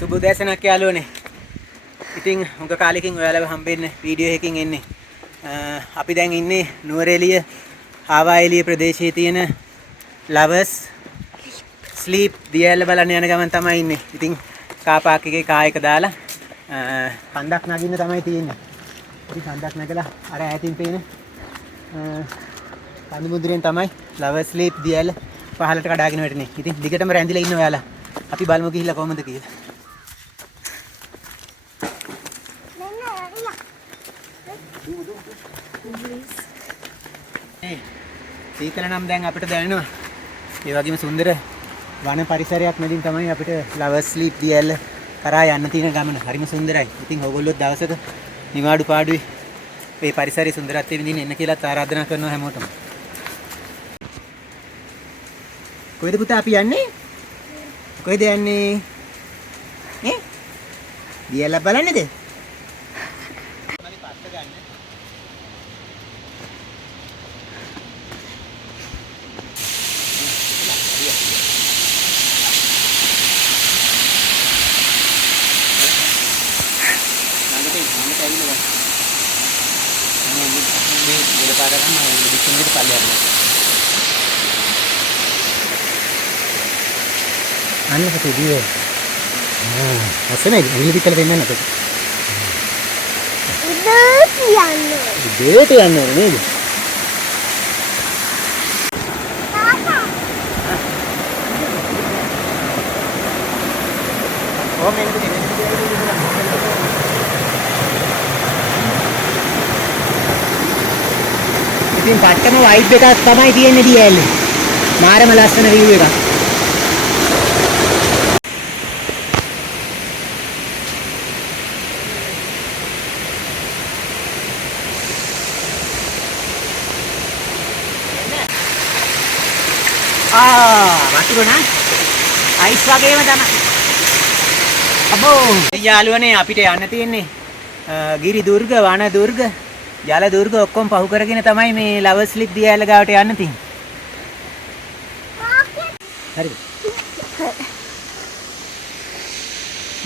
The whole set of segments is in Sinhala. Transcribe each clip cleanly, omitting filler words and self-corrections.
සුබ උදෑසනක් යාළුවනේ. ඉතින් හුඟ කාලෙකින් ඔයාලව හම්බෙන්න වීඩියෝ එකකින් එන්නේ. අපි දැන් ඉන්නේ නුවරඑළිය හාවාඑළිය ප්‍රදේශයේ තියෙන ලවර්ස් ස්ලීප් දියැල බලන්න යන ගමන් තමයි ඉන්නේ. ඉතින් කාර් පාක් එකේ කාර් එක දාලා කන්දක් නගින්න තමයි තියෙන්නේ. ඉතින් කන්දක් නැගලා අර ඈතින් පේන කඳු මුදුරෙන් තමයි ලවර්ස් ස්ලීප් දියැල පහලට කඩාගෙන වැටෙන්නේ. ඉතින් දිගටම රැඳිලා ඉන්න ඔයාලා. අපි බලමු ගිහිල්ලා කොහොමද කියලා. සීතල නම් දැන් අපිට දැනෙනවා. ඒ වගේම සුන්දර වන පරිසරයක් මැදින් තමයි අපිට ලවර්ස් ස්ලීප් දියැල කරා යන්න තියෙන ගමන. හරිම සුන්දරයි. ඉතින් ඕගොල්ලෝ දවසක නිවාඩු පාඩුවේ මේ පරිසරයේ සුන්දරත්වය විඳින්න එන්න කියලා ආරාධනා කරනවා හැමෝටම. කොහෙද පුතා අපි යන්නේ? කොහෙද යන්නේ? ඈ? දියැල බලන්නේද? අන්න කටේ දිය. අසනේ එළිය පිටල දෙන්න නැතද? උදේට යන්නේ නේද? තාතා. ඕ මෙන්න ඉතින් පට්ටම වයිබ් එකක් තමයි තියෙන්නේ දියැලේ. මාරම ලස්සන view එකක්. වතුරන අයිස් වගේම තමයි. අබෝ යාළුවනේ අපිට යන්න තියෙන්නේ ගිරි දුර්ග, වන දුර්ග, ජල දුර්ග ඔක්කොම පහු කරගෙන තමයි මේ ලවර්ස් ස්ලිප් දියැල ගාවට යන්න තියෙන්නේ. හරිද?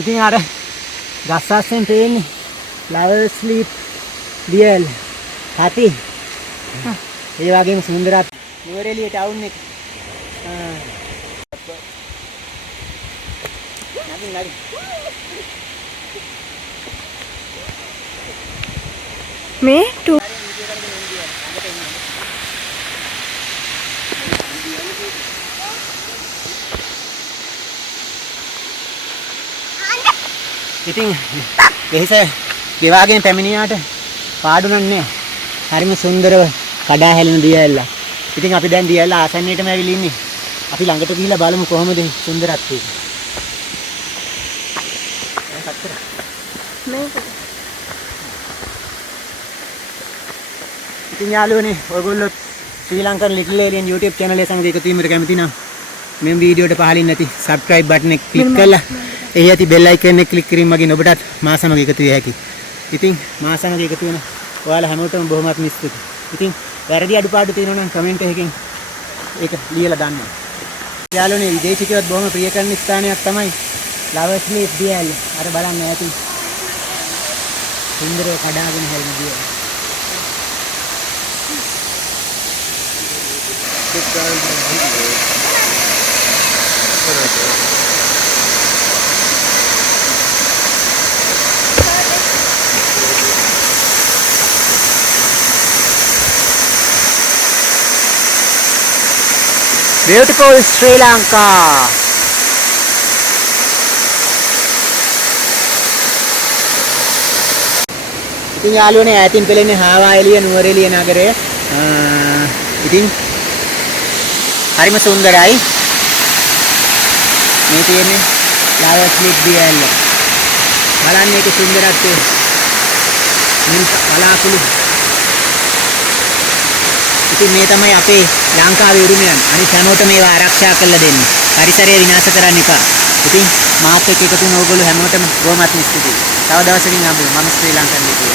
ඉතින් අර ගස් අස්සෙන් තියෙන්නේ ලවර්ස් ස්ලිප් දියැල. හති. ඒ වගේම සුන්දරත් නුවරඑළිය ටවුන් එක. මේ ටු ඉතින් වෙහෙස ගෙවාගෙන පැමිණියාට පාඩු නන්නේ. හරිම සුන්දරව කඩා හැලෙන දියැලක්. ඉතින් අපි දැන් දියැල ආසන්නයටම ඇවිල්ලා ඉන්නේ. අපි ළඟට ගිහිල්ලා බලමු කොහොමද සුන්දරත්වය. ඉතින් යාළුවනේ ඔයගොල්ලෝ Sri Lankan little alien YouTube channel එක සමග එකතු වීමට කැමති නම් මේ වීඩියෝට පහලින් නැති subscribe button එක click කරලා එහි ඇති bell icon එක click කිරීම මගින් ඔබටත් මා සමග එකතු විය හැකියි. ඉතින් මා සමග එකතු වෙන ඔයාලා හැමෝටම බොහොමත්ම ස්තුතියි. ඉතින් වැරදි අඩුපාඩු තියෙනවා නම් කමෙන්ට් එකකින් ඒක ලියලා දාන්න. යාළුවනේ විදේශිකයෝත් බොහොම ප්‍රිය කරන ස්ථානයක් තමයි ලවර්ස් ස්ලීප් දියැල. අර බලන්න ඇති. සුන්දරව කඩාගෙන හැලෙන දියැල. Beautiful Sri Lanka. ඉතින් යාළුවනේ ඈතින් පෙළෙන්නේ හාවාඑළිය නුවරඑළිය නගරය. ඉතින් හරිම සුන්දරයි. මේ තියෙන්නේ ලවර්ස් ස්ලිප් දියැල. බලන්න මේක සුන්දරත්වය. මිල් බලාකුළු. ඉතින් මේ තමයි අපේ ලංකාවේ උරුමයන්. අනිත් හැමෝටම මේවා ආරක්ෂා කරලා දෙන්න. පරිසරය විනාශ කරන්න එපා. ඉතින් මාත් එක්ක එකතු වෙන ඕගොල්ලෝ හැමෝටම බොහොමත්ම ස්තුතියි. තව දවසකින් හම්බෙමු. මම ශ්‍රී ලංකන් ලිපිය.